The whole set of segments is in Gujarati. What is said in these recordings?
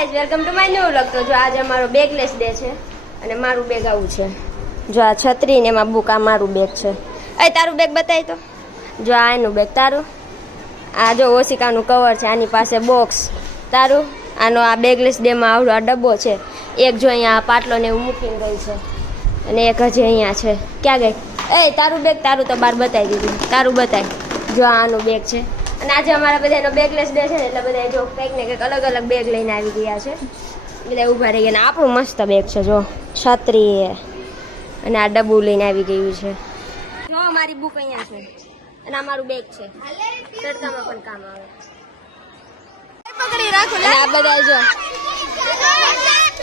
Guys welcome to my new vlog. તો જો આજે અમારો બેગલેસ ડે છે અને મારું બેગ આવું છે। જો આ છત્રી ને એમાં બુક, આ મારું બેગ છે। એ તારું બેગ બતાય તો। જો આ એનું બેગ, તારું આ જો ઓશિકાનું કવર છે, આની પાસે બોક્સ, તારું આનો આ બેગલેસ ડે માં આવડો આ ડબ્બો છે। એક જો અહીંયા પાટલો ને એવું મૂકીને ગઈ છે અને એક હજી અહીંયા છે। ક્યાં ગઈ? એ તારું બેગ, તારું તો બહાર બતાવી દીધું, તારું બતાય। જો આનું બેગ છે અને આજે અમારા બધાનો બેગલેસ ડે છે ને એટલે બધા જો કંઈક ને કંઈક અલગ અલગ બેગ લઈને આવી ગયા છે। બધા ઊભા રહી ગયા ને આપણું મસ્ત બેગ છે, જો છત્રી અને આ ડબ્બું લઈને આવી ગયું છે। જો અમારી બુક અહીંયા છે અને આ મારું બેગ છે, તડકામાં પણ કામ આવે। પકડી રાખો અને આ બધા જો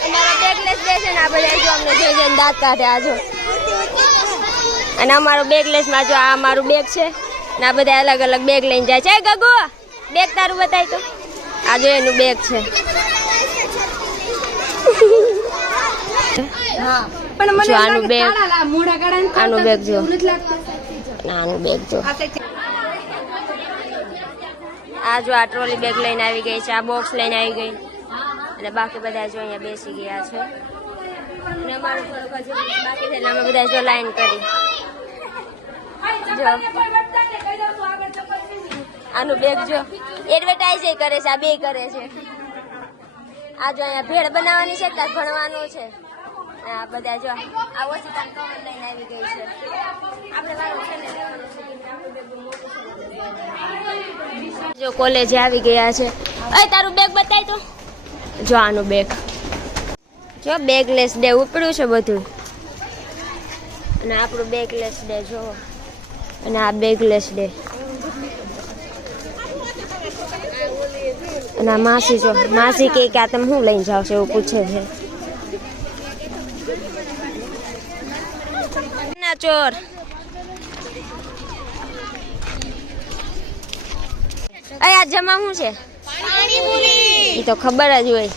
અમારો બેગલેસ ડે છે ને આ બધા જો અમને જોઈ જોઈને દાંત કાઢે। આ જો અને અમારો બેગલેસ માં જો આ મારું બેગ છે ને આ બધા અલગ અલગ બેગ લઈને જાય છે। ગગુ બેગ તારું બતાય તો। આ જો એનું બેગ છે। જો આનું બેગ, આનું બેગ જો, આનું બેગ જો, આ જો આ ટ્રોલી બેગ લઈને આવી ગઈ છે, આ બોક્સ લઈને આવી ગઈ અને બાકી બધા જો અહીંયા બેસી ગયા છે અને અમારું થોડુંક હજુ બાકી છે એટલે અમે બધા જો લાઈન કરી। જો આનું બેગ જો એડવર્ટાઇઝ કરે છે, આ બે કરે છે। આ જો અહીંયા ભેળ બનાવવાની છે, કાંઈ ભણવાનું છે। આ બધા જો આ ઓશિકાનું કવર લઈને આવી ગઈ છે। આપણે વાળું છે ને લેવાનું છે। જો કોલેજે આવી ગયા છે। એ તારું બેગ બતાય તો। જો આનું બેગ, જો બેગલેસ ડે ઉપડ્યું છે બધું અને આપણું બેગલેસ ડે જો અને આ બેગલેસ ડે અને આ માસી જો, માસી કે આ તમે શું લઈને જાવ છો એવું પૂછે છે। ના ચોર આ જમા શું છે એ તો ખબર જ હોય।